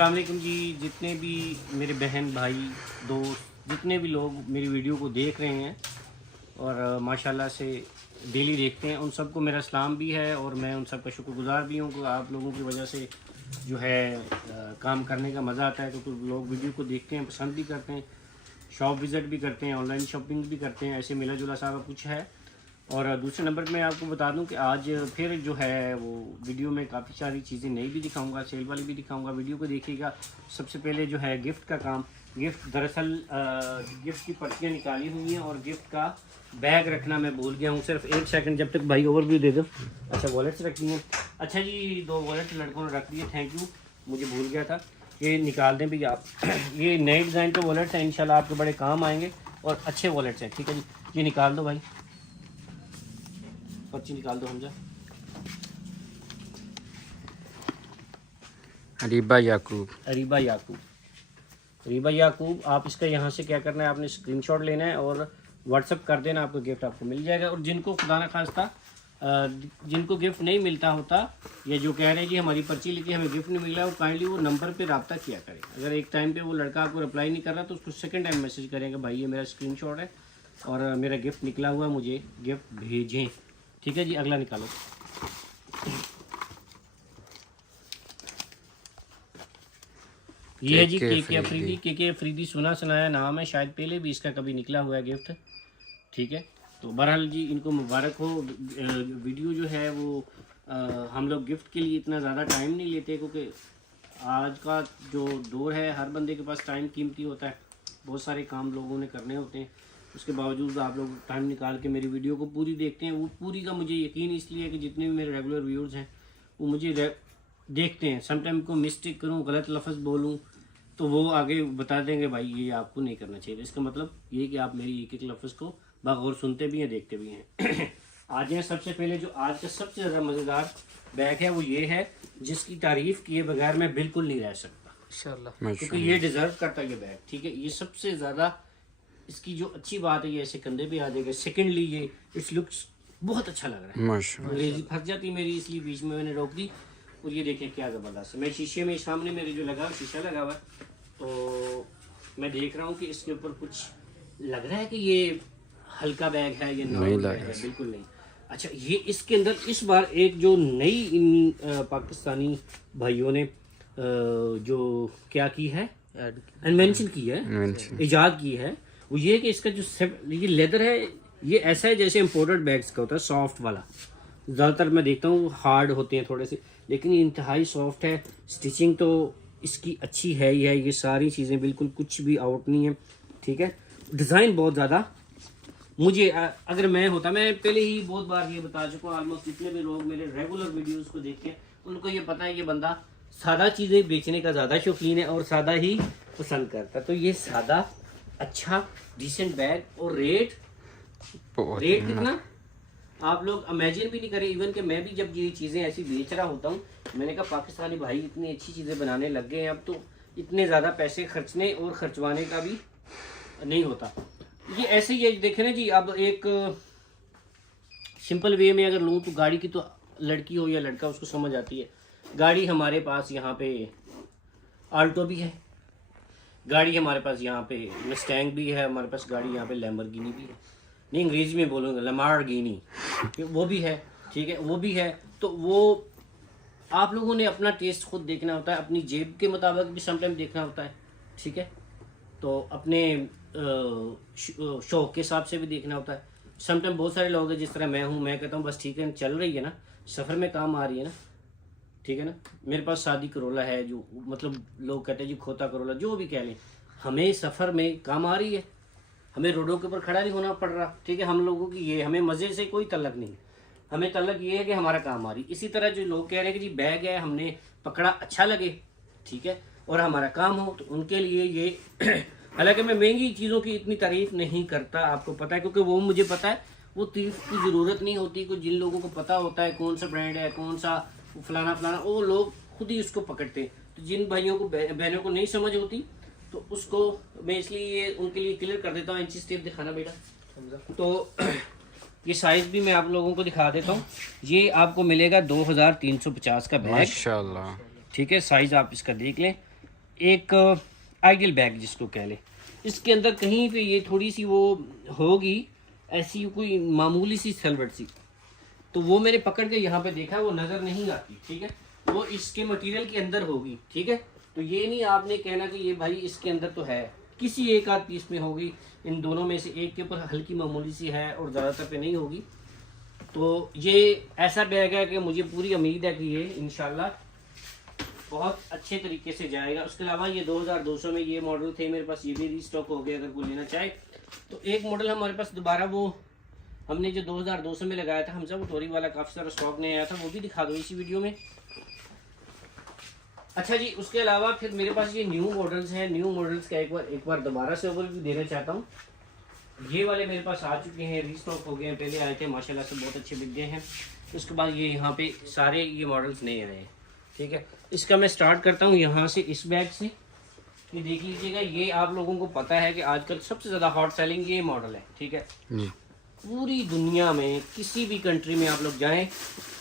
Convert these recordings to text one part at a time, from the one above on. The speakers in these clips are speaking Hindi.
अस्सलाम वालेकुम जी। जितने भी मेरे बहन भाई दोस्त जितने भी लोग मेरी वीडियो को देख रहे हैं और माशाल्लाह से डेली देखते हैं, उन सबको मेरा सलाम भी है और मैं उन सब का शुक्रगुजार भी हूँ कि आप लोगों की वजह से जो है काम करने का मज़ा आता है, क्योंकि लोग वीडियो को देखते हैं, पसंद भी करते हैं, शॉप विज़िट भी करते हैं, ऑनलाइन शॉपिंग भी करते हैं। ऐसे मिला जुला सा कुछ है। और दूसरे नंबर पे मैं आपको बता दूं कि आज फिर जो है वो वीडियो में काफ़ी सारी चीज़ें नई भी दिखाऊंगा, सेल वाली भी दिखाऊंगा। वीडियो को देखिएगा। सबसे पहले जो है गिफ्ट का काम। गिफ्ट दरअसल गिफ्ट की पर्चियाँ निकाली हुई हैं और गिफ्ट का बैग रखना मैं भूल गया हूँ। सिर्फ एक सेकंड, जब तक भाई ओवरव्यू दे दो। अच्छा, वॉलेट्स रखनी है। अच्छा जी, 2 वॉलेट लड़कों ने रख दिए, थैंक यू, मुझे भूल गया था। ये निकाल दें भी आप। ये नए डिज़ाइन के वॉलेट्स हैं, इंशाल्लाह आपके बड़े काम आएंगे और अच्छे वॉलेट्स हैं। ठीक है जी, ये निकाल दो भाई, पर्ची निकाल दो हमजा। अरीबा याकूब। अरीबा याकूब, अरीबा याकूब, आप इसका यहाँ से क्या करना है, आपने स्क्रीनशॉट लेना है और व्हाट्सअप कर देना, आपको गिफ्ट आपको मिल जाएगा। और जिनको खुदा न खास्ता जिनको गिफ्ट नहीं मिलता होता, या जो कह रहे हैं कि हमारी पर्ची लेके हमें गिफ्ट नहीं मिला, वो काइंडली वो नंबर पे रब्ता किया करें। अगर एक टाइम पे वो लड़का आपको रिप्लाई नहीं कर रहा तो उसको सेकंड टाइम मैसेज करेंगे, भाई ये मेरा स्क्रीनशॉट है और मेरा गिफ्ट निकला हुआ है, मुझे गिफ्ट भेजें। ठीक है जी, अगला निकालो। ये है जी के अफरीदी। के अफरीदी सुना सुनाया नाम है, शायद पहले भी इसका कभी निकला हुआ है गिफ्ट। ठीक है, तो बहरहाल जी इनको मुबारक हो। वीडियो जो है वो हम लोग गिफ्ट के लिए इतना ज़्यादा टाइम नहीं लेते, क्योंकि आज का जो दौर है हर बंदे के पास टाइम कीमती होता है, बहुत सारे काम लोगों ने करने होते हैं। उसके बावजूद आप लोग टाइम निकाल के मेरी वीडियो को पूरी देखते हैं। वो पूरी का मुझे यकीन इसलिए है कि जितने भी मेरे रेगुलर व्यूअर्स हैं वो मुझे देखते हैं। समटाइम को मिस्टेक करूँ, गलत लफ्ज़ बोलूँ तो वो आगे बता देंगे, भाई ये आपको नहीं करना चाहिए। इसका मतलब ये कि आप मेरी एक एक लफ्ज़ को बागौर सुनते भी हैं, देखते भी हैं। आज हैं सबसे पहले जो आज का सबसे ज़्यादा मज़ेदार बैग है वो ये है, जिसकी तारीफ़ किए बगैर मैं बिल्कुल नहीं रह सकता इंशाल्लाह, क्योंकि ये डिज़र्व करता है ये बैग। ठीक है, ये सबसे ज़्यादा इसकी जो अच्छी बात है, ये ऐसे कंधे पे आ जाएगा। सेकेंडली ये इट्स लुक्स बहुत अच्छा लग रहा है। माशाल्लाह, अंग्रेजी फंस जाती मेरी, इसलिए बीच में मैंने रोक दी। और ये देखिए क्या ज़बरदस्त है। मैं शीशे में सामने मेरे जो लगा शीशा लगा हुआ है, तो मैं देख रहा हूँ कि इसके ऊपर कुछ लग रहा है कि ये हल्का बैग है, ये नहीं लग रहा है, बिल्कुल नहीं। अच्छा, ये इसके अंदर इस बार एक जो नई इन पाकिस्तानी भाइयों ने जो क्या की है, इन्वेंशन की है, इजाद की है, वो ये कि इसका जो ये लेदर है, ये ऐसा है जैसे इम्पोर्टेड बैग्स का होता है, सॉफ्ट वाला। ज़्यादातर मैं देखता हूँ हार्ड होते हैं थोड़े से, लेकिन ये इंतहाई सॉफ्ट है। स्टिचिंग तो इसकी अच्छी है ही है, ये सारी चीज़ें बिल्कुल कुछ भी आउट नहीं है। ठीक है, डिज़ाइन बहुत ज़्यादा मुझे अगर मैं होता, मैं पहले ही बहुत बार ये बता चुका हूँ, ऑलमोस्ट जितने भी लोग मेरे रेगुलर वीडियोस को देखते हैं उनको ये पता है कि बंदा सादा चीज़ें बेचने का ज़्यादा शौकीन है और सादा ही पसंद करता है। तो ये सादा अच्छा डिसेंट बैग, और रेट कितना आप लोग इमेजिन भी नहीं करें। इवन कि मैं भी जब ये चीज़ें ऐसी बेच रहा होता हूँ, मैंने कहा पाकिस्तानी भाई इतनी अच्छी चीज़ें बनाने लग गए हैं, अब तो इतने ज़्यादा पैसे खर्चने और खर्चवाने का भी नहीं होता। ये ऐसे ही है, देखें ना जी। अब एक सिंपल वे में अगर लूँ तो गाड़ी की तो लड़की हो या लड़का उसको समझ आती है। गाड़ी हमारे पास यहाँ पे आल्टो भी है, गाड़ी हमारे पास यहाँ पे मस्टैंग भी है, हमारे पास गाड़ी यहाँ पे लैम्बोर्गिनी भी है, नहीं अंग्रेजी में बोलूँगा लैम्बोर्गिनी, वो भी है। ठीक है, वो भी है। तो वो आप लोगों ने अपना टेस्ट खुद देखना होता है, अपनी जेब के मुताबिक भी समटाइम देखना होता है। ठीक है, तो अपने शौक के हिसाब से भी देखना होता है। समटाइम बहुत सारे लोग हैं, जिस तरह मैं हूँ, मैं कहता हूँ बस ठीक है, चल रही है ना, सफ़र में काम आ रही है ना, ठीक है ना। मेरे पास शादी करोला है, जो मतलब लोग कहते हैं जी खोता करोला, जो भी कह लें, हमें सफ़र में काम आ रही है, हमें रोडों के ऊपर खड़ा नहीं होना पड़ रहा। ठीक है, हम लोगों की ये, हमें मज़े से कोई तल्लक नहीं, हमें तल्लक ये है कि हमारा काम आ रही। इसी तरह जो लोग कह रहे हैं कि जी बैग है, हमने पकड़ा अच्छा लगे, ठीक है, और हमारा काम हो, तो उनके लिए ये हालांकि मैं महंगी चीज़ों की इतनी तारीफ़ नहीं करता, आपको पता है, क्योंकि वो मुझे पता है वो तारीफ़ की ज़रूरत नहीं होती। कि जिन लोगों को पता होता है कौन सा ब्रांड है, कौन सा फलाना फलाना, वो लोग खुद ही उसको पकड़ते हैं। तो जिन भाइयों को बहनों को नहीं समझ होती, तो उसको मैं इसलिए उनके लिए क्लियर कर देता हूँ। इंची स्टेप दिखाना बेटा। तो ये साइज़ भी मैं आप लोगों को दिखा देता हूँ। ये आपको मिलेगा 2350 का बैग, माशाल्लाह। ठीक है, साइज़ आप इसका देख लें। एक आइडियल बैग जिसको कह ले, इसके अंदर कहीं पे ये थोड़ी सी वो होगी ऐसी कोई मामूली सी सलवट सी, तो वो मैंने पकड़ के यहाँ पे देखा, वो नज़र नहीं आती, ठीक है, वो इसके मटेरियल के अंदर होगी, ठीक है। तो ये नहीं आपने कहना कि ये भाई इसके अंदर तो है, किसी एक आध पीस में होगी, इन दोनों में से एक के ऊपर हल्की मामूली सी है और ज़्यादातर पे नहीं होगी। तो ये ऐसा बैग है कि मुझे पूरी उम्मीद है कि ये इंशाल्लाह बहुत अच्छे तरीके से जाएगा। उसके अलावा ये 2200 में ये मॉडल थे मेरे पास, ये भी रीस्टॉक हो गए अगर कोई लेना चाहे तो। एक मॉडल हमारे पास दोबारा वो हमने जो 2200 में लगाया था हमजा, वो टोरी वाला काफ़ी सारा स्टॉक नहीं आया था, वो भी दिखा दो इसी वीडियो में। अच्छा जी, उसके अलावा फिर मेरे पास ये न्यू मॉडल्स हैं। न्यू मॉडल्स का एक बार दोबारा से ओवरव्यू देना चाहता हूँ। ये वाले मेरे पास आ चुके हैं, रीस्टॉक हो गए हैं, पहले आए थे माशाल्लाह से बहुत अच्छे बिक गए हैं। उसके बाद ये यहाँ पे सारे ये मॉडल्स नए आए हैं, ठीक है। इसका मैं स्टार्ट करता हूँ यहाँ से, इस बैग से। ये देख लीजिएगा, ये आप लोगों को पता है कि आजकल सबसे ज़्यादा हॉट सेलिंग ये मॉडल है, ठीक है। पूरी दुनिया में किसी भी कंट्री में आप लोग जाएं,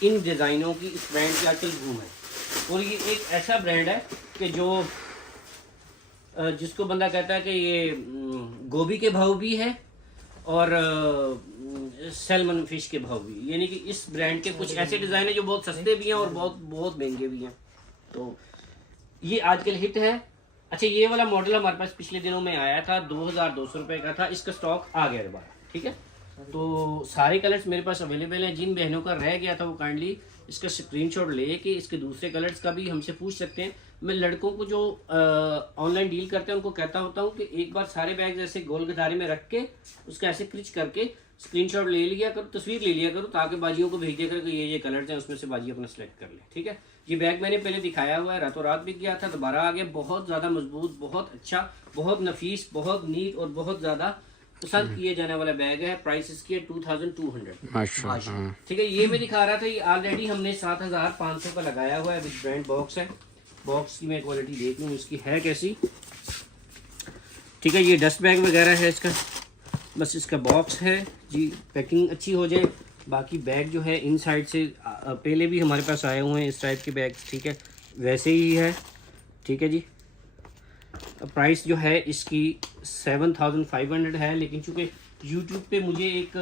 इन डिज़ाइनों की, इस ब्रांड की आजकल धूम है। और ये एक ऐसा ब्रांड है कि जो जिसको बंदा कहता है कि ये गोभी के भाव भी है और सैल्मन फिश के भाव भी, यानी कि इस ब्रांड के कुछ ऐसे डिज़ाइन है जो बहुत सस्ते भी हैं और बहुत महंगे भी हैं। तो ये आजकल हिट है। अच्छा, ये वाला मॉडल हमारे पास पिछले दिनों में आया था, 2200 रुपये का था, इसका स्टॉक आ गया दोबारा, ठीक है। तो सारे कलर्स मेरे पास अवेलेबल हैं। जिन बहनों का रह गया था वो काइंडली इसका स्क्रीनशॉट ले के इसके दूसरे कलर्स का भी हमसे पूछ सकते हैं। मैं लड़कों को जो ऑनलाइन डील करते हैं उनको कहता होता हूँ कि एक बार सारे बैग ऐसे गोल गदारे में रख के उसका ऐसे क्रिच करके स्क्रीनशॉट ले लिया करो, तस्वीर ले लिया करो, ताकि बाजियों को भेज दिया करो कि ये कलर्स हैं, उसमें से बाजी अपना सेलेक्ट कर ले, ठीक है। ये बैग मैंने पहले दिखाया हुआ है, रातों रात बिक गया था, दोबारा आ गया, बहुत ज़्यादा मजबूत, बहुत अच्छा, बहुत नफीस, बहुत नीट और बहुत ज़्यादा पसंद किए जाने वाला बैग है। प्राइस इसकी है 2200, माशाल्लाह, ठीक है। ये मैं दिखा रहा था, ये ऑलरेडी हमने 7500 का लगाया हुआ है, विद ब्रांड बॉक्स है। बॉक्स की मैं क्वालिटी देख लूँ इसकी है कैसी, ठीक है। ये डस्ट बैग वगैरह है इसका, बस इसका बॉक्स है जी, पैकिंग अच्छी हो जाए। बाकी बैग जो है इन साइड से पहले भी हमारे पास आए हुए हैं इस टाइप के बैग, ठीक है, वैसे ही है, ठीक है जी। प्राइस जो है इसकी 7500 है, लेकिन चूँकि YouTube पे मुझे एक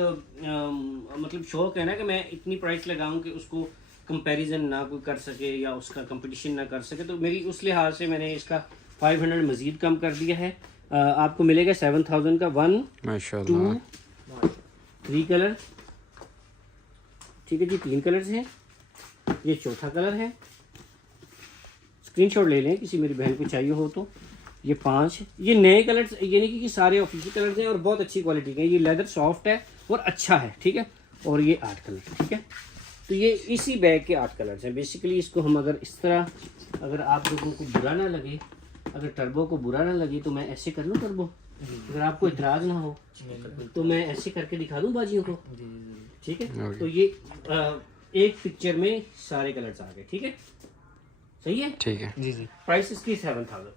मतलब शौक है ना कि मैं इतनी प्राइस लगाऊं कि उसको कंपैरिजन ना कोई कर सके या उसका कंपटीशन ना कर सके, तो मेरी उस लिहाज से मैंने इसका 500 मज़ीद कम कर दिया है। आपको मिलेगा 7000 का 1 2 3 कलर, ठीक है जी, 3 कलर्स हैं, ये चौथा कलर है, स्क्रीनशॉट ले लें किसी मेरी बहन को चाहिए हो तो। ये 5, ये नए कलर्स, यानी कि सारे ऑफिशियल कलर्स हैं और बहुत अच्छी क्वालिटी के, ये लेदर सॉफ्ट है और अच्छा है, ठीक है। और ये 8 कलर, ठीक है। तो ये इसी बैग के 8 कलर्स हैं। बेसिकली इसको हम अगर इस तरह, अगर आप लोगों को बुरा ना लगे, अगर टर्बो को बुरा ना लगे तो मैं ऐसे कर लूँ टर्बो, अगर आपको इतराज़ ना हो तो मैं ऐसे करके दिखा दूँ बाजियों को, ठीक है। तो ये एक पिक्चर में सारे कलर्स आ गए, ठीक है, सही है, ठीक है जी जी। प्राइस इसकी 7000।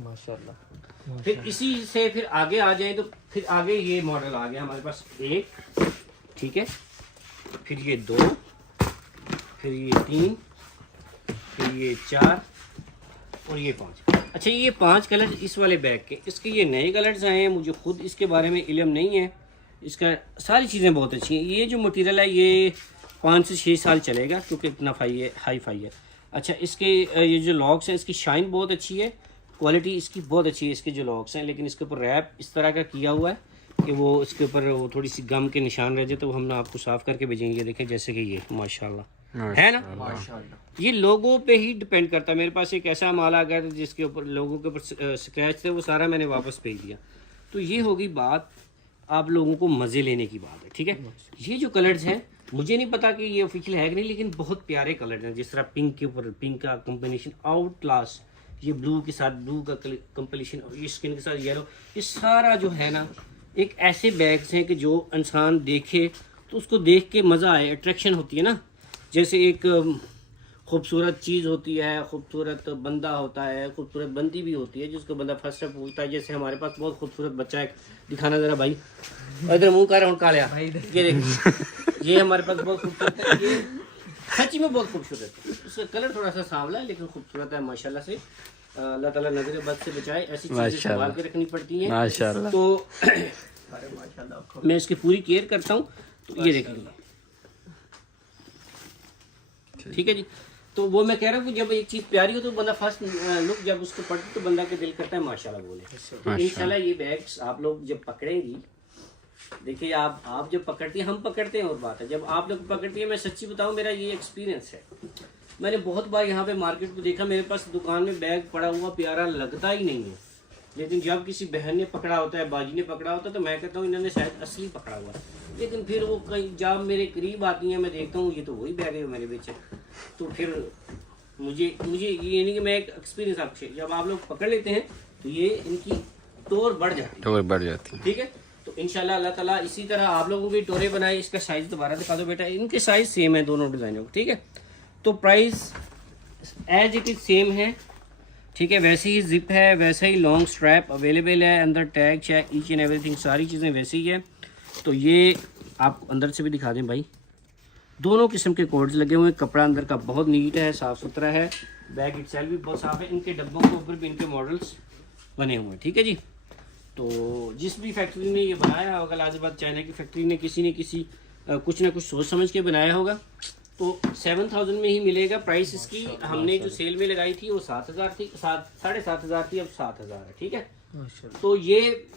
माशाल्लाह। फिर इसी से फिर आगे आ जाए तो फिर आगे ये मॉडल आ गया हमारे पास 1, ठीक है, फिर ये 2, फिर ये 3, फिर ये 4 और ये 5। अच्छा, ये 5 कलर इस वाले बैग के, इसके ये नए कलर्स आए हैं, मुझे खुद इसके बारे में इल्म नहीं है, इसका सारी चीज़ें बहुत अच्छी हैं। ये जो मटेरियल है ये 5 से 6 साल चलेगा क्योंकि इतना हाई फाई है। अच्छा, इसके ये जो लॉक्स हैं इसकी शाइन बहुत अच्छी है, क्वालिटी इसकी बहुत अच्छी है, इसके जो लॉक्स हैं, लेकिन इसके ऊपर रैप इस तरह का किया हुआ है कि वो इसके ऊपर वो थोड़ी सी गम के निशान रह जाए, तो हम ना आपको साफ़ करके भेजेंगे। देखें जैसे कि ये माशाल्लाह है ना, माशाल्लाह। ये लोगों पे ही डिपेंड करता है। मेरे पास एक ऐसा माल आ गया था जिसके ऊपर लोगों के ऊपर स्क्रैच थे, वो सारा मैंने वापस भेज दिया। तो ये होगी बात, आप लोगों को मज़े लेने की बात है, ठीक है। ये जो कलर्स हैं मुझे नहीं पता कि ये ऑफिशियल है कि नहीं, लेकिन बहुत प्यारे कलर्स हैं। जिस तरह पिंक के ऊपर पिंक का कॉम्बिनेशन आउट क्लास, ये ब्लू के साथ ब्लू का कॉम्बिनेशन और ये स्किन के साथ येलो, ये सारा जो है ना एक ऐसे बैग्स हैं कि जो इंसान देखे तो उसको देख के मज़ा आए, अट्रैक्शन होती है ना। जैसे एक खूबसूरत चीज़ होती है, खूबसूरत बंदा होता है, खूबसूरत बंदी भी होती है जिसको बंदा फर्स्ट टाइम पूछता है। जैसे हमारे पास बहुत खूबसूरत बच्चा है, दिखाना ज़रा भाई, इधर मुँह कर रहा हूँ कालिया, ये देख, ये हमारे पास बहुत खूबसूरत है। सच्ची में बहुत खूबसूरत है। उसका कलर थोड़ा सा सांवला है लेकिन खूबसूरत है माशाल्लाह से। अल्लाह ताला नजर बद से बचाए, ऐसी चीजें संभाल के रखनी पड़ती हैं माशाल्लाह। तो मैं इसकी पूरी केयर करता हूँ। तो ये देख लीजिए, ठीक है जी। तो वो मैं कह रहा हूँ कि जब एक चीज़ प्यारी हो तो बंदा फर्स्ट लुक जब उसको पढ़ते तो बंदा के दिल करता है माशाल्लाह बोले। तो इंशाल्लाह ये बैग्स आप लोग जब पकड़ेंगी, देखिए आप जब पकड़ती हैं, हम पकड़ते हैं और बात है, जब आप लोग पकड़ती हैं, मैं सच्ची बताऊं मेरा ये एक्सपीरियंस है। मैंने बहुत बार यहाँ पे मार्केट को देखा, मेरे पास दुकान में बैग पड़ा हुआ प्यारा लगता ही नहीं है, लेकिन जब किसी बहन ने पकड़ा होता है, बाजी ने पकड़ा होता है, तो मैं कहता हूँ इन्होंने शायद असली पकड़ा हुआ है। लेकिन फिर वो कहीं जब मेरे करीब आती हैं, मैं देखता हूँ ये तो वही बैग है जो मैंने बेचे। तो फिर मुझे ये नहीं कि मैं एक एक्सपीरियंस आपसे, जब आप लोग पकड़ लेते हैं तो ये इनकी टोर बढ़ जाती है, ठीक है। तो इंशाल्लाह अल्लाह ताला इसी तरह आप लोगों की टोरे बनाए। इसका साइज दोबारा दिखा दो बेटा, इनके साइज सेम है दोनों डिजाइनों को, ठीक है। तो price as it is same है, ठीक है। वैसे ही जिप है, वैसे ही लॉन्ग स्ट्रैप अवेलेबल है, अंदर tag check each and everything सारी चीज़ें वैसे ही है। तो ये आप अंदर से भी दिखा दें भाई, दोनों किस्म के कोड्स लगे हुए हैं, कपड़ा अंदर का बहुत नीट है, साफ़ सुथरा है, बैग इटसेल्फ भी बहुत साफ है, इनके डब्बों के ऊपर भी इनके मॉडल्स बने हुए हैं, ठीक है जी। तो जिस भी फैक्ट्री ने ये बनाया होगा, लाजबाद चाइना की फैक्ट्री ने किसी कुछ ना कुछ सोच समझ के बनाया होगा। तो 7000 में ही मिलेगा। प्राइस इसकी हमने जो सेल में लगाई थी वो 7000 थी, 7500 थी, अब 7000 है, ठीक है। तो ये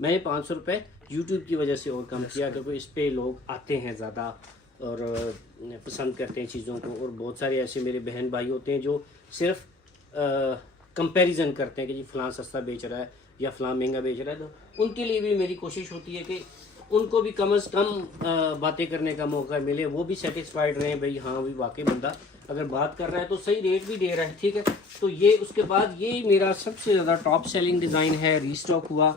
मैंने 500 रुपये यूट्यूब की वजह से और कम किया, क्योंकि इस पे लोग आते हैं ज़्यादा और पसंद करते हैं चीज़ों को। और बहुत सारे ऐसे मेरे बहन भाई होते हैं जो सिर्फ कंपैरिजन करते हैं कि जी फ़लाँ सस्ता बेच रहा है या फ़लाँ महंगा बेच रहा है। तो उनके लिए भी मेरी कोशिश होती है कि उनको भी कम से कम बातें करने का मौका मिले, वो भी सेटिस्फाइड रहें, भाई हाँ भी वाकई बंदा अगर बात कर रहा है तो सही रेट भी दे रहा है, ठीक है। तो ये उसके बाद ये मेरा सबसे ज़्यादा टॉप सेलिंग डिज़ाइन है, रीस्टॉक हुआ।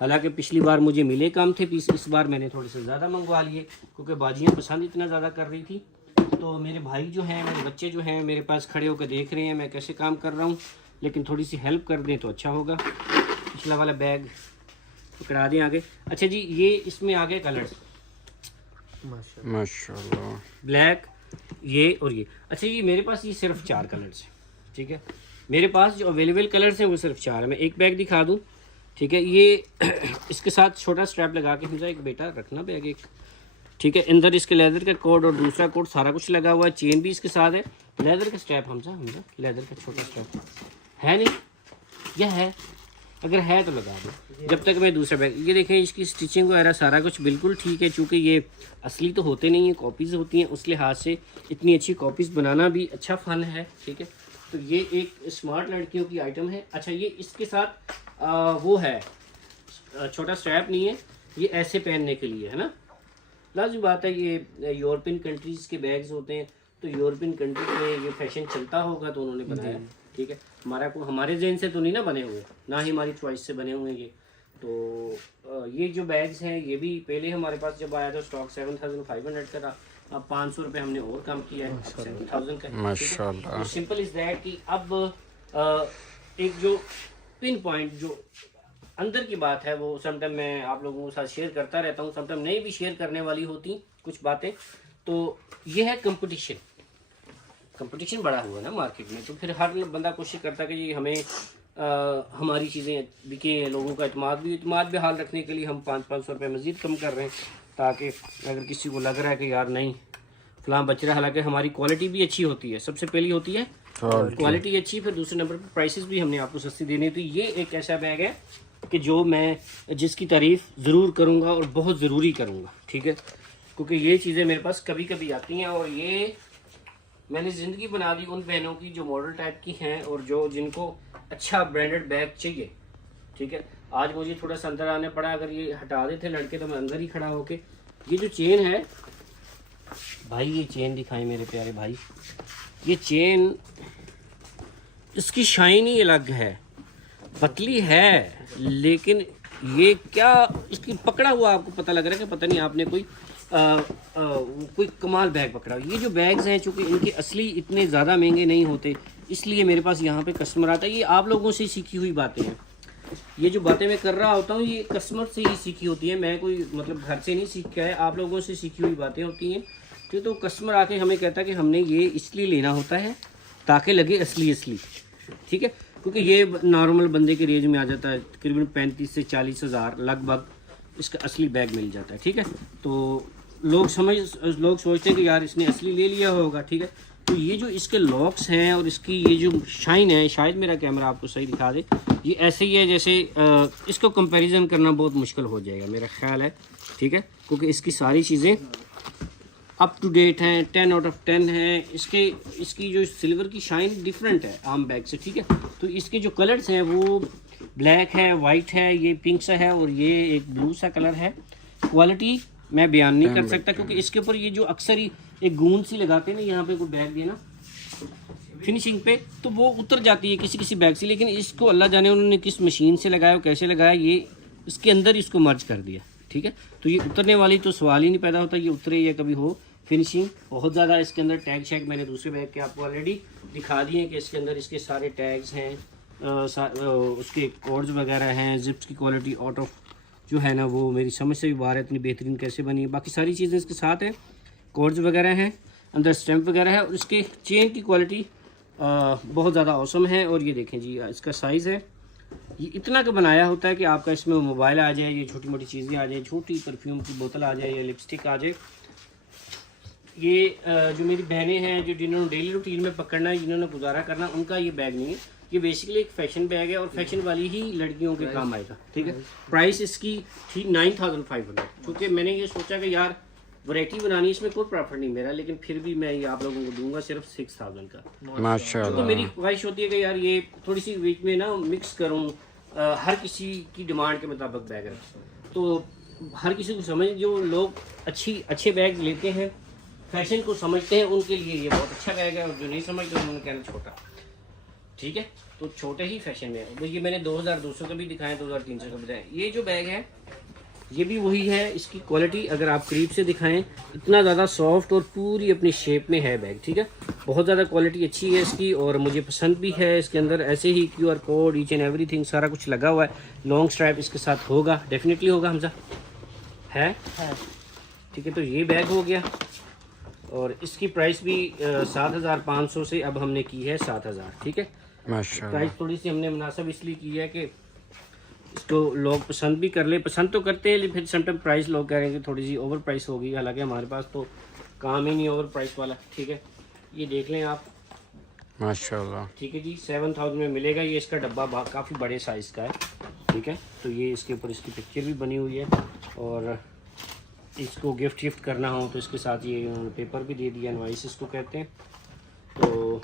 हालांकि पिछली बार मुझे मिले कम थे पीस, इस बार मैंने थोड़े से ज़्यादा मंगवा लिए क्योंकि बाजियाँ पसंद इतना ज़्यादा कर रही थी। तो मेरे भाई जो हैं, मेरे बच्चे जो हैं मेरे पास खड़े होकर देख रहे हैं मैं कैसे काम कर रहा हूँ, लेकिन थोड़ी सी हेल्प कर दें तो अच्छा होगा। पिछला वाला बैग पकड़ा दें आगे। अच्छा जी, ये इसमें आ गए कलर्स माशाल्लाह, ब्लैक, ये और ये। अच्छा ये मेरे पास ये सिर्फ 4 कलर्स हैं, ठीक है। मेरे पास जो अवेलेबल कलर्स हैं वो सिर्फ 4 है। मैं एक बैग दिखा दूँ, ठीक है। ये इसके साथ छोटा स्ट्रैप लगा के हमजा एक बेटा रखना बैग एक, ठीक है। अंदर इसके लेदर का कोड और दूसरा कोड सारा कुछ लगा हुआ है, चेन भी इसके साथ है, लेदर का स्ट्रैप हमजा लेदर का छोटा स्ट्रैप है नहीं, यह है, अगर है तो लगा दो। जब तक मैं दूसरा बैग, ये देखें इसकी स्टिचिंग वगैरह सारा कुछ बिल्कुल ठीक है, चूँकि ये असली तो होते नहीं हैं, कॉपीज़ होती हैं, उस लिहाज से इतनी अच्छी कॉपीज़ बनाना भी अच्छा फ़न है, ठीक है। तो ये एक स्मार्ट लड़कियों की आइटम है। अच्छा ये इसके साथ वो है छोटा स्ट्रैप नहीं है, ये ऐसे पहनने के लिए है ना। लाजमी बात है ये यूरोपियन कंट्रीज़ के बैग्स होते हैं, तो यूरोपियन कंट्री में ये फैशन चलता होगा तो उन्होंने बनाया, ठीक है। हमारे जहन से तो नहीं ना बने हुए, ना ही हमारी चॉइस से बने हुए ये। तो ये जो बैग्स हैं ये भी पहले हमारे पास जब आया था स्टॉक 7500 का था, अब 500 रुपये हमने और कम किया है, 7000 का माशाल्लाह। सिंपल इज़ दैट कि अब एक जो पिन पॉइंट जो अंदर की बात है वो समटाइम मैं आप लोगों के साथ शेयर करता रहता हूँ, समटाइम नहीं भी शेयर करने वाली होती कुछ बातें। तो ये है कंपटीशन बड़ा हुआ ना मार्केट में, तो फिर हर बंदा कोशिश करता है कि जी हमें हमारी चीज़ें बिके, लोगों का इत्माद भी हाल रखने के लिए हम 500 रुपये मज़ीद कम कर रहे हैं, ताकि अगर किसी को लग रहा है कि यार नहीं फलां बच रहा है, हालांकि हमारी क्वालिटी भी अच्छी होती है, सबसे पहली होती है क्वालिटी अच्छी, फिर दूसरे नंबर पर प्राइसेस भी हमने आपको सस्ती देनी है। तो ये एक ऐसा बैग है कि जो मैं जिसकी तारीफ़ ज़रूर करूँगा और बहुत ज़रूरी करूँगा, ठीक है, क्योंकि ये चीज़ें मेरे पास कभी कभी आती हैं और ये मैंने ज़िंदगी बना दी उन बहनों की जो मॉडल टाइप की हैं और जो जिनको अच्छा ब्रांडेड बैग चाहिए, ठीक है। आज मुझे थोड़ा सा अंदर आने पड़ा, अगर ये हटा देते लड़के तो मैं अंदर ही खड़ा होके। ये जो चेन है भाई, ये चेन दिखाएं मेरे प्यारे भाई, ये चेन इसकी शाइन ही अलग है, पतली है लेकिन ये क्या इसकी पकड़ा हुआ आपको पता लग रहा है कि पता नहीं आपने कोई कमाल बैग पकड़ा। ये जो बैग्स हैं चूँकि इनके असली इतने ज़्यादा महंगे नहीं होते, इसलिए मेरे पास यहाँ पे कस्टमर आता है। ये आप लोगों से सीखी हुई बातें हैं, ये जो बातें मैं कर रहा होता हूँ ये कस्टमर से ही सीखी होती है, मैं कोई मतलब घर से नहीं सीख के आया, आप लोगों से सीखी हुई बातें होती हैं। तो कस्टमर आके हमें कहता है कि हमने ये इसलिए लेना होता है ताकि लगे असली असली, ठीक है, क्योंकि ये नॉर्मल बंदे के रेंज में आ जाता है, तकरीबन 35 से 40 हज़ार लगभग इसका असली बैग मिल जाता है, ठीक है। तो लोग सोचते हैं कि यार इसने असली ले लिया होगा, ठीक है। तो ये जो इसके लॉक्स हैं और इसकी ये जो शाइन है, शायद मेरा कैमरा आपको सही दिखा दे, ये ऐसे ही है जैसे इसको कंपैरिजन करना बहुत मुश्किल हो जाएगा मेरा ख्याल है, ठीक है, क्योंकि इसकी सारी चीज़ें अप टू डेट हैं, 10 आउट ऑफ 10 हैं। इसकी जो सिल्वर की शाइन डिफरेंट है आम बैग से, ठीक है। तो इसके जो कलर्स हैं वो ब्लैक है, वाइट है, ये पिंक सा है और ये एक ब्लू सा कलर है। क्वालिटी मैं बयान नहीं कर सकता क्योंकि इसके ऊपर ये जो अक्सर ही एक गूंद सी लगाते हैं ना यहाँ पे कोई बैग देना फिनिशिंग पे, तो वो उतर जाती है किसी किसी बैग से, लेकिन इसको अल्लाह जाने उन्होंने किस मशीन से लगाया और कैसे लगाया, ये इसके अंदर इसको मर्ज कर दिया, ठीक है। तो ये उतरने वाली तो सवाल ही नहीं पैदा होता, ये उतरे या कभी हो। फिनिशिंग बहुत ज़्यादा इसके अंदर, टैग शैग मैंने दूसरे बैग के आपको ऑलरेडी दिखा दिए हैं कि इसके अंदर इसके सारे टैग्स हैं, उसके कोड्स वगैरह हैं। जिप्स की क्वालिटी आउट ऑफ जो है ना वो मेरी समझ से भी बाहर है, इतनी बेहतरीन कैसे बनी है। बाकी सारी चीज़ें इसके साथ हैं, कोड्स वगैरह हैं, अंदर स्टैम्प वगैरह है और इसके चेन की क्वालिटी बहुत ज़्यादा औसम है। और ये देखें जी इसका साइज़ है, ये इतना का बनाया होता है कि आपका इसमें मोबाइल आ जाए, ये छोटी मोटी चीज़ें आ जाए, छोटी परफ्यूम की बोतल आ जाए या लिपस्टिक आ जाए। ये जो मेरी बहनें हैं जो जिन्होंने डेली रूटीन में पकड़ना है, जिन्होंने गुजारा करना, उनका ये बैग नहीं है, ये बेसिकली एक फैशन बैग है और फैशन वाली ही लड़कियों के काम आएगा, ठीक है। प्राइस इसकी थी 9500, क्योंकि मैंने ये सोचा कि यार वैरायटी बनानी, इसमें कोई प्रॉफिट नहीं मेरा, लेकिन फिर भी मैं ये आप लोगों को दूंगा सिर्फ 6000 का माशाल्लाह। तो मेरी ख्वाहिश होती है कि यार ये थोड़ी सी बीच में ना मिक्स करूँ, हर किसी की डिमांड के मुताबिक बैग रखूँ, तो हर किसी को समझ, जो लोग अच्छे बैग लेते हैं, फैशन को समझते हैं, उनके लिए ये बहुत अच्छा बैग है, और जो नहीं समझते उन्होंने कहना छोटा, ठीक है। तो छोटे ही फैशन में है। तो ये मैंने 2200 का भी दिखाया, 2300 का भी दिखाया। ये जो बैग है ये भी वही है, इसकी क्वालिटी अगर आप करीब से दिखाएं, इतना ज़्यादा सॉफ्ट और पूरी अपनी शेप में है बैग, ठीक है। बहुत ज़्यादा क्वालिटी अच्छी है इसकी और मुझे पसंद भी है। इसके अंदर ऐसे ही QR code, each and everything सारा कुछ लगा हुआ है। लॉन्ग स्ट्रैप इसके साथ होगा, डेफिनेटली होगा हमजा, है ठीक है। तो ये बैग हो गया और इसकी प्राइस भी 7500 से अब हमने की है 7000, ठीक है। माशाल्लाह प्राइस थोड़ी सी हमने मुनासिब इसलिए की है कि इसको लोग पसंद भी कर ले, पसंद तो करते हैं, लेकिन फिर समटाइम प्राइस लोग कह रहे हैं कि थोड़ी सी ओवर प्राइस होगी, हालांकि हमारे पास तो काम ही नहीं ओवर प्राइस वाला, ठीक है। ये देख लें आप माशाल्लाह, ठीक है जी, 7000 में मिलेगा। ये इसका डब्बा काफ़ी बड़े साइज़ का है, ठीक है। तो ये इसके ऊपर इसकी पिक्चर भी बनी हुई है और इसको गिफ्ट करना हो तो इसके साथ ये उन्होंने पेपर भी दे दिया, इनवॉइस इसको कहते हैं। तो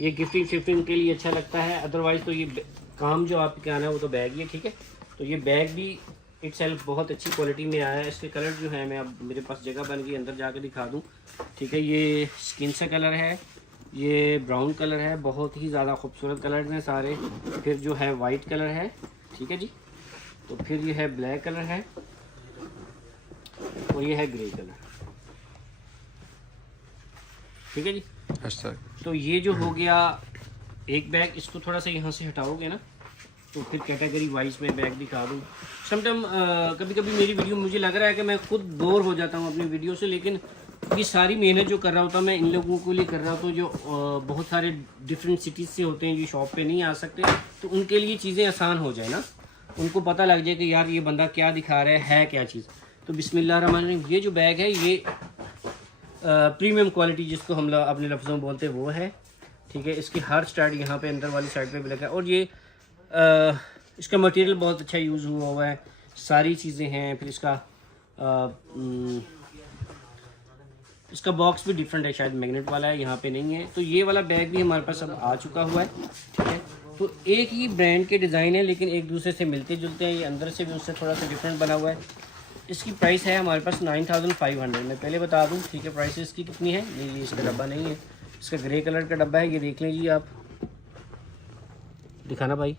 ये गिफ्टिंग के लिए अच्छा लगता है। अदरवाइज़ तो ये काम जो आपके क्या आना है वो तो बैग ही है, ठीक है। तो ये बैग भी इटसेल्फ बहुत अच्छी क्वालिटी में आया है। इसके कलर जो है, मैं अब मेरे पास जगह बन गई, अंदर जाके दिखा दूँ, ठीक है। ये स्किन सा कलर है, ये ब्राउन कलर है, बहुत ही ज़्यादा खूबसूरत कलर हैं सारे। फिर जो है वाइट कलर है, ठीक है जी। तो फिर ये है ब्लैक कलर है और ये है ग्रे कलर, ठीक है जी। अच्छा, तो ये जो हो गया एक बैग, इसको थोड़ा सा यहाँ से हटाओगे ना तो फिर कैटेगरी वाइज में बैग दिखा दूँ। समटाइम कभी कभी मेरी वीडियो, मुझे लग रहा है कि मैं खुद बोर हो जाता हूँ अपनी वीडियो से, लेकिन ये सारी मेहनत जो कर रहा होता मैं इन लोगों के लिए कर रहा हूँ जो बहुत सारे डिफरेंट सिटीज़ से होते हैं, जो शॉप पे नहीं आ सकते, तो उनके लिए चीज़ें आसान हो जाए ना, उनको पता लग जाए कि यार ये बंदा क्या दिखा रहा है क्या चीज़। तो बिस्मिल्लाहिर्रहमानिर्रहीम, ये जो बैग है ये प्रीमियम क्वालिटी जिसको हम लोग अपने लफ्ज़ों में बोलते हैं वो है, ठीक है। इसकी हर स्टार्ट यहाँ पे अंदर वाली साइड पे भी लगा है और ये इसका मटेरियल बहुत अच्छा यूज़ हुआ है, सारी चीज़ें हैं। फिर इसका बॉक्स भी डिफरेंट है, शायद मैग्नेट वाला है, यहाँ पे नहीं है। तो ये वाला बैग भी हमारे पास अब आ चुका हुआ है, ठीक है। तो एक ही ब्रांड के डिज़ाइन है लेकिन एक दूसरे से मिलते जुलते हैं। ये अंदर से भी उससे थोड़ा सा डिफरेंट बना हुआ है। इसकी प्राइस है हमारे पास 9500। मैं पहले बता दूं, ठीक है, प्राइस इसकी कितनी है। ये इसका डब्बा नहीं है, इसका ग्रे कलर का डब्बा है, ये देख लीजिए आप, दिखाना भाई,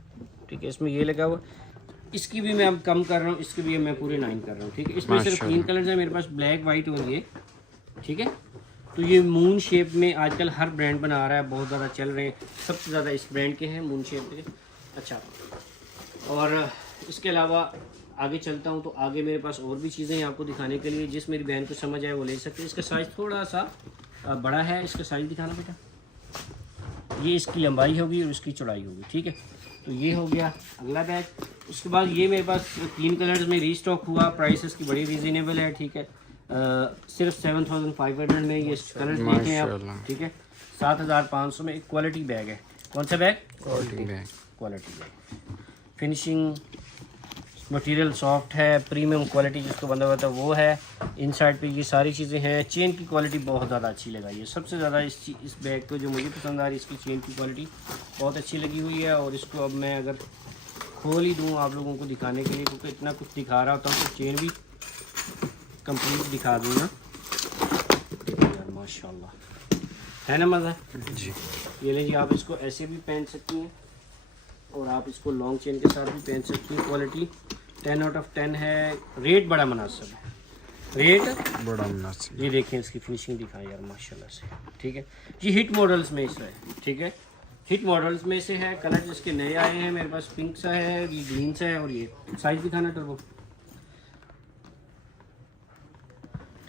ठीक है। इसमें ये लगा हुआ, इसकी भी मैं अब कम कर रहा हूँ, इसकी भी मैं पूरे 9 कर रहा हूँ, ठीक है। इसमें सिर्फ 3 कलर्स हैं मेरे पास, ब्लैक, वाइट और ये, ठीक है। तो ये मून शेप में आजकल हर ब्रांड बना रहा है, बहुत ज़्यादा चल रहे हैं, सबसे ज़्यादा इस ब्रांड के हैं मून शेप के। अच्छा, और इसके अलावा आगे चलता हूँ तो आगे मेरे पास और भी चीज़ें हैं आपको दिखाने के लिए, जिस मेरी बहन को समझ आए वो ले सकते हैं। इसका साइज़ थोड़ा सा बड़ा है, इसका साइज़ दिखाना बेटा। ये इसकी लंबाई होगी और इसकी चौड़ाई होगी, ठीक है। तो ये हो गया अगला बैग। उसके बाद ये मेरे पास 3 कलर्स में रीस्टॉक हुआ, प्राइस इसकी बड़ी रीज़नेबल है, ठीक है। सिर्फ 7500 में ये कलर्स देखे हैं आप, ठीक है। 7500 में एक क्वालिटी बैग है। कौन सा bag? Quality bag. Quality bag. Finishing material soft है, प्रीमियम क्वालिटी जिसको बंदा होता है वो है। इनसाइड पे ये सारी चीज़ें हैं। चेन की क्वालिटी बहुत ज़्यादा अच्छी लगाई है। सबसे ज़्यादा इस बैग को जो मुझे पसंद आ रही है, इसकी चेन की क्वालिटी बहुत अच्छी लगी हुई है। और इसको अब मैं अगर खोल ही दूँ आप लोगों को दिखाने के लिए, क्योंकि इतना कुछ दिखा रहा होता हूँ तो चेन भी कंप्लीट दिखा दूँ ना यार, माशाल्लाह है ना मज़ा। जी ये ले जी, आप इसको ऐसे भी पहन सकती हैं और आप इसको लॉन्ग चेन के साथ भी पहन सकती हैं। क्वालिटी 10 आउट ऑफ 10 है। रेट बड़ा मुनासिब है, रेट बड़ा मुनासिब। ये देखें इसकी फिनिशिंग दिखाएं यार माशाल्लाह से, ठीक है। ये हिट मॉडल्स में से है, ठीक है। हिट मॉडल्स में से है। कलर जिसके नए आए हैं मेरे पास पिंक सा है, ये ग्रीन सा है और ये साइज दिखाना टर्बो।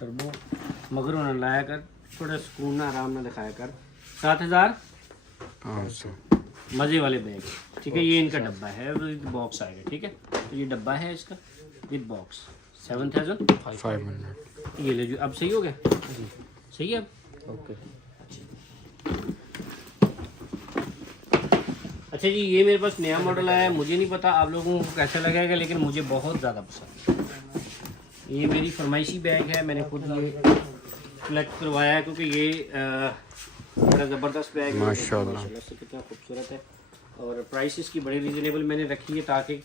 टर्बो मगर उन्होंने लाया कर, थोड़ा सुकून ना आराम ना दिखाया कर। 7500 मज़े वाले बैग, ठीक है। ये इनका डब्बा है, बॉक्स आएगा, ठीक है। तो ये डब्बा है इसका विद बॉक्स 7500। ये ले जो, अब सही हो गया जी, सही है अब, ओके। अच्छा जी, ये मेरे पास नया मॉडल आया है। मुझे नहीं पता आप लोगों को कैसा लगेगा, लेकिन मुझे बहुत ज़्यादा पसंद है। ये मेरी फरमाइशी बैग है, मैंने खुद ये कलेक्ट करवाया है, क्योंकि ये बड़ा ज़बरदस्त बैग है माशाल्लाह से, कितना खूबसूरत है। और प्राइस इसकी बड़ी रीज़नेबल मैंने रखी है ताकि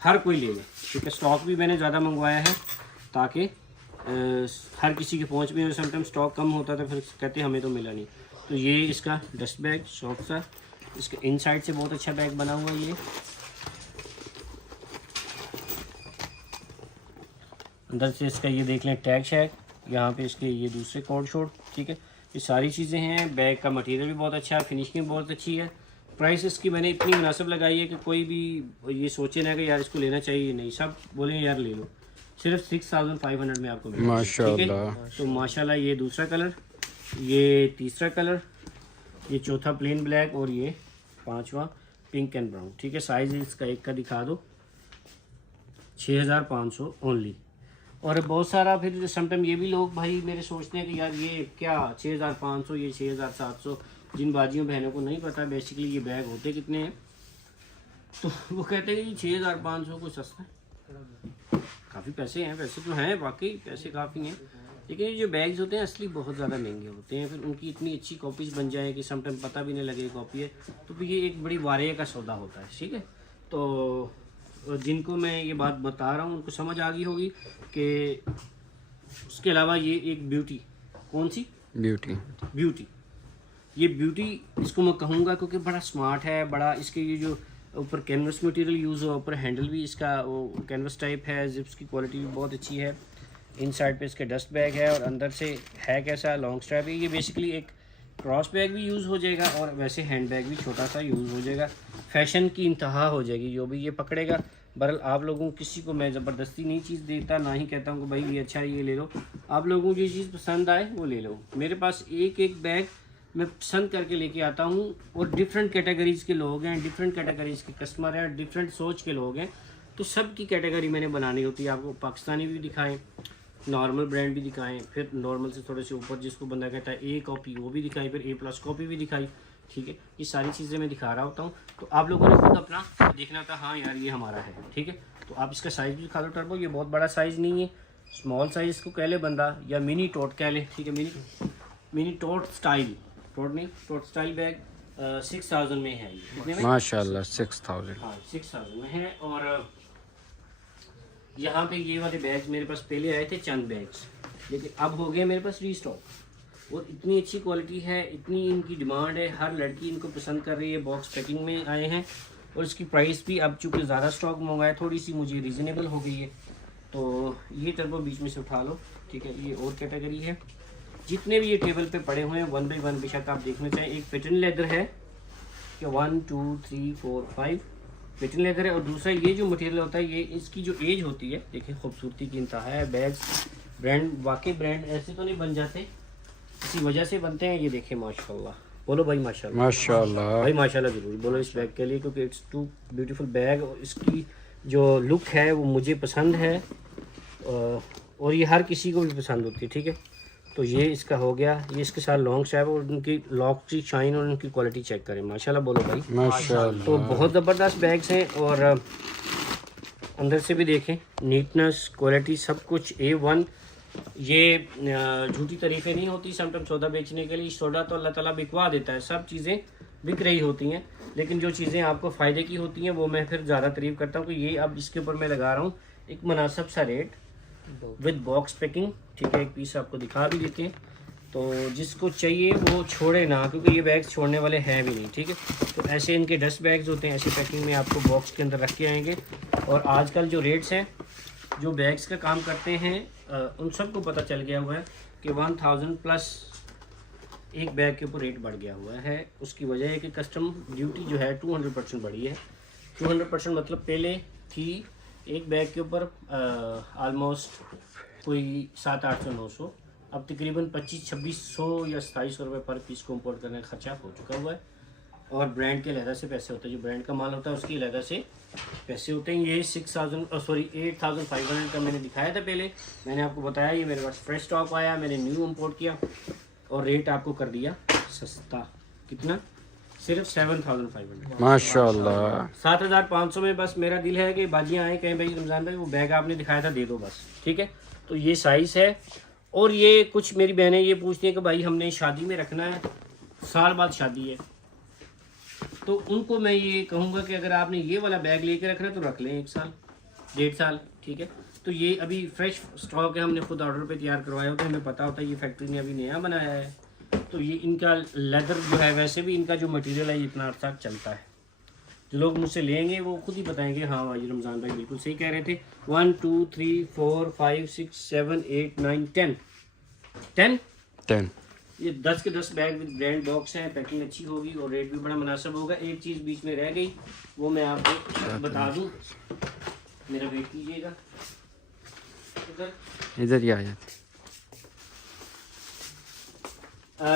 हर कोई ले ले, ठीक है। स्टॉक भी मैंने ज़्यादा मंगवाया है ताकि हर किसी के पहुंच में। समटाइम स्टॉक कम होता था, फिर कहते हमें तो मिला नहीं। तो ये इसका डस्ट बैग सॉफ्ट सा, इसके इनसाइड से बहुत अच्छा बैग बना हुआ है। ये अंदर से इसका ये देख लें टैग शैग, यहाँ पे इसके ये दूसरे कोड शोड, ठीक है। ये सारी चीज़ें हैं। बैग का मटेरियल भी बहुत अच्छा है, फिनिशिंग बहुत अच्छी है। प्राइस इसकी मैंने इतनी मुनासिब लगाई है कि कोई भी ये सोचे ना कि यार इसको लेना चाहिए, नहीं, सब बोले यार ले लो। सिर्फ 6500 में आपको मिलेगा, ठीक है। तो माशाल्लाह ये दूसरा कलर, ये तीसरा कलर, ये चौथा प्लेन ब्लैक और ये पांचवा पिंक एंड ब्राउन, ठीक है। साइज़ इसका एक का दिखा दो, 6500 ओनली। और बहुत सारा फिर समटाइम ये भी लोग भाई मेरे सोचते हैं कि यार ये क्या 6500, ये 6700। जिन बाजियों बहनों को नहीं पता बेसिकली ये बैग होते कितने हैं, तो वो कहते हैं कि 6500 को सस्ता है। काफ़ी पैसे हैं, पैसे तो हैं, वाकई पैसे काफ़ी हैं, लेकिन ये जो बैग्स होते हैं असली बहुत ज़्यादा महंगे होते हैं। फिर उनकी इतनी अच्छी कॉपीज़ बन जाए कि समटाइम पता भी नहीं लगे कॉपी है, तो फिर ये एक बड़ी वारे का सौदा होता है, ठीक है। तो जिनको मैं ये बात बता रहा हूँ उनको समझ आ गई होगी कि उसके अलावा ये एक ब्यूटी, कौन सी ब्यूटी, ये ब्यूटी इसको मैं कहूँगा क्योंकि बड़ा स्मार्ट है। बड़ा इसके ये जो ऊपर कैनवस मटेरियल यूज़ हो, ऊपर हैंडल भी इसका वो कैनवस टाइप है, जिप्स की क्वालिटी भी बहुत अच्छी है। इनसाइड पे इसके डस्ट बैग है और अंदर से है कैसा लॉन्ग स्ट्रैप है। ये बेसिकली एक क्रॉस बैग भी यूज़ हो जाएगा और वैसे हैंड बैग भी छोटा सा यूज़ हो जाएगा। फैशन की इंतहा हो जाएगी जो भी ये पकड़ेगा। बहरहाल आप लोगों किसी को मैं ज़बरदस्ती नहीं चीज़ देता, ना ही कहता हूँ कि भाई ये अच्छा है ये ले लो। आप लोगों को ये चीज़ पसंद आए वो ले लो। मेरे पास एक एक बैग मैं पसंद करके लेके आता हूँ और डिफरेंट कैटेगरीज़ के लोग हैं, डिफरेंट कैटेगरीज़ के कस्टमर हैं, डिफरेंट सोच के लोग हैं, तो सब की कैटेगरी मैंने बनानी होती है। आपको पाकिस्तानी भी दिखाएं, नॉर्मल ब्रांड भी दिखाएं, फिर नॉर्मल से थोड़े से ऊपर जिसको बंदा कहता है ए कॉपी वो भी दिखाई, फिर A+ कॉपी भी दिखाई, ठीक है। ये सारी चीज़ें मैं दिखा रहा होता हूँ, तो आप लोगों ने खुद अपना देखना था, हाँ यार ये हमारा है, ठीक है। तो आप इसका साइज़ भी दिखा दो टर्बो। ये बहुत बड़ा साइज़ नहीं है, स्मॉल साइज़ को कह ले बंदा, या मिनी टोट कह ले, ठीक है। मिनी टोट स्टाइल, टोट नहीं, टोट स्टाइल बैग 6000 में है ये, कितने में? माशाल्लाह 6000। हाँ 6000 में है। और यहाँ पे ये वाले बैग्स मेरे पास पहले आए थे चंद बैग्स, लेकिन अब हो गए मेरे पास रीस्टॉक। और इतनी अच्छी क्वालिटी है, इतनी इनकी डिमांड है, हर लड़की इनको पसंद कर रही है। बॉक्स पैकिंग में आए हैं और इसकी प्राइस भी अब चूँकि ज़्यादा स्टॉक मंगाया थोड़ी सी मुझे रीज़नेबल हो गई है। तो ये टर्बो बीच में से उठा लो, ठीक है। ये और कैटेगरी है। जितने भी ये टेबल पे पड़े हुए हैं 1 बाई 1 बेशक आप देखना चाहें। एक पैटर्न लेदर है कि 1 2 3 4 5 पेटर्न लेदर है। और दूसरा ये जो मटेरियल होता है, ये इसकी जो एज होती है, देखिए खूबसूरती की इंतहा है। बैग ब्रांड, वाकई ब्रांड ऐसे तो नहीं बन जाते, इसी वजह से बनते हैं। ये देखिए माशाल्लाह, बोलो भाई माशाल्लाह, माशाल्लाह भाई माशाल्लाह ज़रूर बोलो इस बैग के लिए, क्योंकि इट्स टू ब्यूटीफुल बैग। और इसकी जो लुक है वो मुझे पसंद है, और ये हर किसी को भी पसंद होती है, ठीक है। तो ये इसका हो गया, ये इसके साथ लॉन्ग स्ट्रैप, और उनकी लॉक की शाइन और उनकी क्वालिटी चेक करें, माशाल्लाह बोलो भाई। माशाल्लाह। तो बहुत ज़बरदस्त बैग्स हैं, और अंदर से भी देखें, नीटनेस, क्वालिटी, सब कुछ A1। ये झूठी तारीफ़ें नहीं होती समटाइम सौदा बेचने के लिए। सौदा तो अल्लाह ताला बिकवा देता है, सब चीज़ें बिक रही होती हैं, लेकिन जो चीज़ें आपको फ़ायदे की होती हैं वो मैं फिर ज़्यादा तारीफ़ करता हूँ कि ये अब इसके ऊपर मैं लगा रहा हूँ एक मुनासिब सा रेट विद बॉक्स पैकिंग, ठीक है। एक पीस आपको दिखा भी देते हैं, तो जिसको चाहिए वो छोड़े ना, क्योंकि ये बैग्स छोड़ने वाले हैं भी नहीं, ठीक है। तो ऐसे इनके डस्ट बैग्स होते हैं, ऐसे पैकिंग में आपको बॉक्स के अंदर रख के आएंगे। और आजकल जो रेट्स हैं, जो बैग्स का काम करते हैं, उन सबको पता चल गया हुआ है कि 1000 प्लस एक बैग के ऊपर रेट बढ़ गया हुआ है। उसकी वजह है कि कस्टम ड्यूटी जो है 200% बढ़ी है। 200% मतलब पहले थी एक बैग के ऊपर आलमोस्ट कोई 700-800-900, अब तकरीबन 2500-2600 या 2700 रुपये पर पीस को इम्पोर्ट करने का खर्चा हो चुका हुआ है। और ब्रांड के अलहदा से पैसे होते हैं, जो ब्रांड का माल होता है उसकी अलहदा से पैसे होते हैं। ये 8,500 का मैंने दिखाया था पहले, मैंने आपको बताया ये मेरे पास फ्रेश स्टॉक आया, मैंने न्यू इम्पोर्ट किया और रेट आपको कर दिया सस्ता। कितना? सिर्फ 7,500। माशाल्लाह। 7,500 में बस मेरा दिल है कि बाजियाँ आए कहें भाई रमज़ान भाई वो बैग आपने दिखाया था दे दो बस, ठीक है। तो ये साइज़ है। और ये कुछ मेरी बहनें ये पूछती हैं कि भाई हमने शादी में रखना है, साल बाद शादी है, तो उनको मैं ये कहूँगा कि अगर आपने ये वाला बैग लेके रखना है तो रख लें 1 साल 1.5 साल, ठीक है। तो ये अभी फ्रेश स्टॉक है, हमने खुद ऑर्डर पे तैयार करवाया होता है, हमें पता होता है ये फैक्ट्री ने अभी नया बनाया है। तो ये इनका लेदर जो है, वैसे भी इनका जो मटेरियल है इतना अर्सा चलता है। जो लोग मुझसे लेंगे वो खुद ही बताएंगे हाँ भाई रमज़ान भाई बिल्कुल सही कह रहे थे। 1 2 3 4 5 6 7 8 9 10 ये 10 के 10 बैग विद ब्रांड बॉक्स हैं। पैकिंग अच्छी होगी और रेट भी बड़ा मुनासिब होगा। एक चीज़ बीच में रह गई, वो मैं आपको बता दूं, मेरा वेट कीजिएगा, इधर ही आ जाते।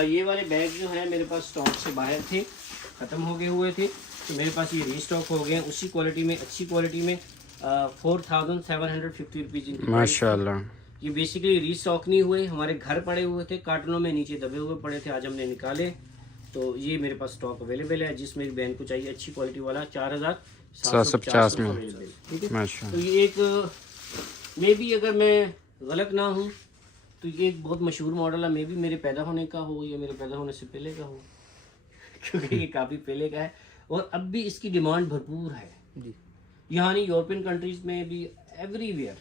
ये वाले बैग जो हैं मेरे पास स्टॉक से बाहर थे, ख़त्म हो गए हुए थे, तो मेरे पास ये रीस्टॉक हो गए उसी क्वालिटी में, अच्छी क्वालिटी में। 4,750 रुपीज़ माशाल्लाह। ये बेसिकली रीस्टॉक नहीं हुए, हमारे घर पड़े हुए थे, कार्टनों में नीचे दबे हुए पड़े थे, आज हमने निकाले। तो ये मेरे पास स्टॉक अवेलेबल है, जिस मेरी बहन को चाहिए अच्छी क्वालिटी वाला 4,750 में अवेलेबल, ठीक है। तो ये एक मे बी अगर मैं गलत ना हूँ तो ये एक बहुत मशहूर मॉडल है, मे बी मेरे पैदा होने का हो या मेरे पैदा होने से पहले का हो, क्योंकि ये काफ़ी पहले का है और अब भी इसकी डिमांड भरपूर है जी, यहाँ नहीं यूरोपियन कंट्रीज़ में भी, एवरीवेयर।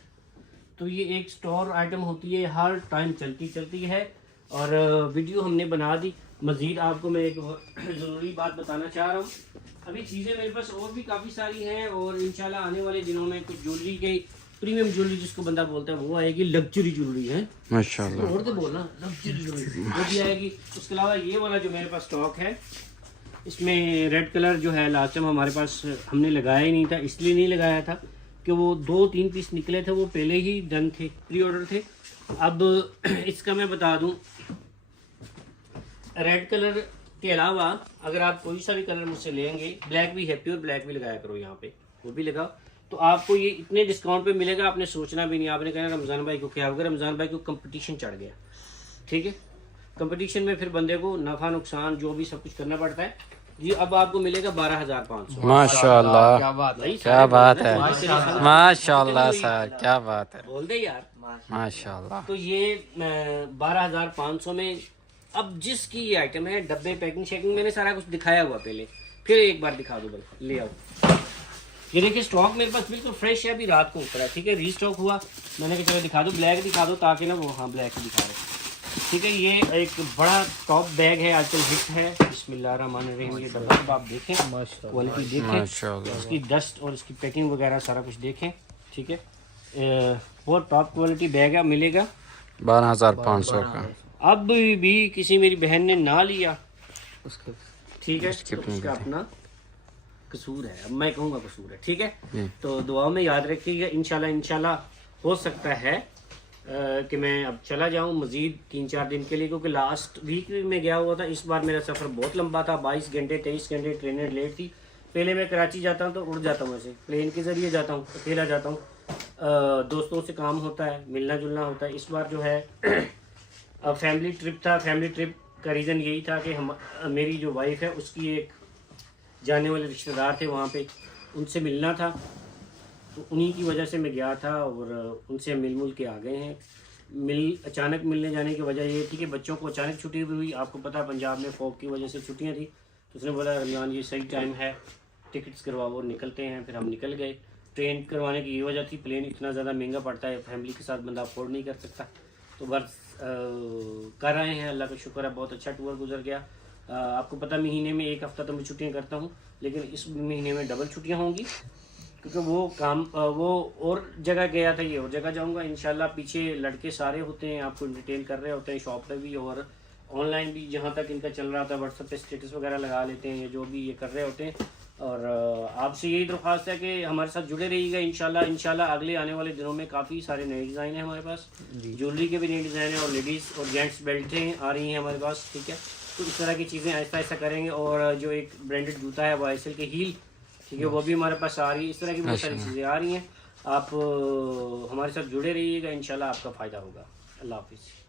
तो ये एक स्टोर आइटम होती है, हर टाइम चलती है। और वीडियो हमने बना दी। मज़ीद आपको मैं एक ज़रूरी बात बताना चाह रहा हूँ, अभी चीज़ें मेरे पास और भी काफ़ी सारी हैं और इंशाल्लाह आने वाले दिनों में कुछ ज्वेलरी के, प्रीमियम ज्वेलरी जिसको बंदा बोलता है वो आएगी, लग्जरी ज्वेलरी है माशाल्लाह। और तो बोलना लग्जरी ज्वेलरी वो भी आएगी। उसके अलावा ये वाला जो मेरे पास स्टॉक है, इसमें रेड कलर जो है लास्ट टाइम हमारे पास हमने लगाया ही नहीं था, इसलिए नहीं लगाया था कि वो 2-3 पीस निकले थे, वो पहले ही डन थे, प्री ऑर्डर थे। अब इसका मैं बता दूं, रेड कलर के अलावा अगर आप कोई सा भी कलर मुझसे लेंगे, ब्लैक भी है, प्योर ब्लैक भी लगाया करो, यहाँ पे वो भी लगाओ, तो आपको ये इतने डिस्काउंट पे मिलेगा, आपने सोचना भी नहीं। आपने कहना रमज़ान भाई को क्या होगा, रमज़ान भाई को कंपटीशन चढ़ गया, ठीक है। कंपटीशन में फिर बंदे को नफ़ा नुकसान जो भी सब कुछ करना पड़ता है। ये अब आपको मिलेगा 12,500। माशाल्लाह, क्या बात है, क्या बात है, माशाल्लाह सर, क्या बात है, बोल दे यार माशाल्लाह। तो ये 12,500 में अब जिसकी ये आइटम है, डब्बे पैकिंग शेकिंग मैंने सारा कुछ दिखाया हुआ पहले, फिर एक बार दिखा दो भाई, ले आओ। ये देखिए स्टॉक मेरे पास बिल्कुल फ्रेश है, अभी रात को उतरा है, ठीक है। रीस्टॉक हुआ, मैंने कहा चलो दिखा दो, ब्लैक दिखा दो ताकि ना वो, हाँ ब्लैक ही दिखा रहे, ठीक है। ये एक बड़ा टॉप बैग है, आजकल हिट है। बिस्मिल्लाहिर्रहमानिर्रहीम। ये डब्बा आप देखें, क्वालिटी देखें, इसकी डस्ट और इसकी पैकिंग वगैरह सारा कुछ देखें, ठीक है। बहुत टॉप क्वालिटी बैग है, मिलेगा 12,500 का। अब भी किसी मेरी बहन ने ना लिया, उसके ठीक है, तो उसका अपना कसूर है, अब मैं कहूँगा कसूर है, ठीक है। तो दुआओं में याद रखिएगा, इंशाल्लाह हो सकता है कि मैं अब चला जाऊं मज़ीद 3-4 दिन के लिए, क्योंकि लास्ट वीक भी मैं गया हुआ था। इस बार मेरा सफ़र बहुत लंबा था, 22 घंटे 23 घंटे ट्रेनें लेट थी। पहले मैं कराची जाता हूं तो उड़ जाता हूं, ऐसे प्लेन के ज़रिए जाता हूं, अकेला जाता हूं, दोस्तों से काम होता है, मिलना जुलना होता है। इस बार जो है अब फैमिली ट्रिप था। फैमिली ट्रिप का रीज़न यही था कि हम मेरी जो वाइफ है उसकी एक जाने वाले रिश्तेदार थे वहाँ पे, उनसे मिलना था, तो उन्हीं की वजह से मैं गया था और उनसे मिल के आ गए हैं। अचानक मिलने जाने की वजह ये थी कि बच्चों को अचानक छुट्टी भी हुई। आपको पता है पंजाब में फॉग की वजह से छुट्टियां थी, तो उसने बोला रमज़ान ये सही टाइम है, टिकट्स करवाओ और निकलते हैं। फिर हम निकल गए। ट्रेन करवाने की ये वजह थी, प्लेन इतना ज़्यादा महंगा पड़ता है, फैमिली के साथ बंदा अफोर्ड नहीं कर सकता। तो बस कर रहे हैं, अल्लाह का शुक्र है, बहुत अच्छा टूर गुजर गया। आपको पता महीने में 1 हफ़्ता तो मैं छुट्टियाँ करता हूँ, लेकिन इस महीने में डबल छुट्टियाँ होंगी, क्योंकि वो काम वो और जगह गया था, ये और जगह जाऊंगा इंशाल्लाह। पीछे लड़के सारे होते हैं, आपको इंटरटेन कर रहे होते हैं, शॉप पे भी और ऑनलाइन भी, जहाँ तक इनका चल रहा था व्हाट्सएप पे स्टेटस वगैरह लगा लेते हैं, जो भी ये कर रहे होते हैं। और आपसे यही दरख्वास्त है कि हमारे साथ जुड़े रहिएगा। इंशाल्लाह अगले आने वाले दिनों में काफ़ी सारे नए डिज़ाइन हैं हमारे पास, ज्वेलरी के भी नए डिज़ाइन हैं और लेडीज़ और जेंट्स बेल्टें आ रही हैं हमारे पास, ठीक है। तो इस तरह की चीज़ें ऐसा करेंगे। और जो एक ब्रांडेड जूता है वो आईएसएल के हील, ठीक है, वो भी हमारे पास आ रही है। इस तरह की बहुत सारी चीज़ें आ रही हैं। आप हमारे साथ जुड़े रहिएगा, इंशाल्लाह आपका फ़ायदा होगा। अल्लाह हाफिज़।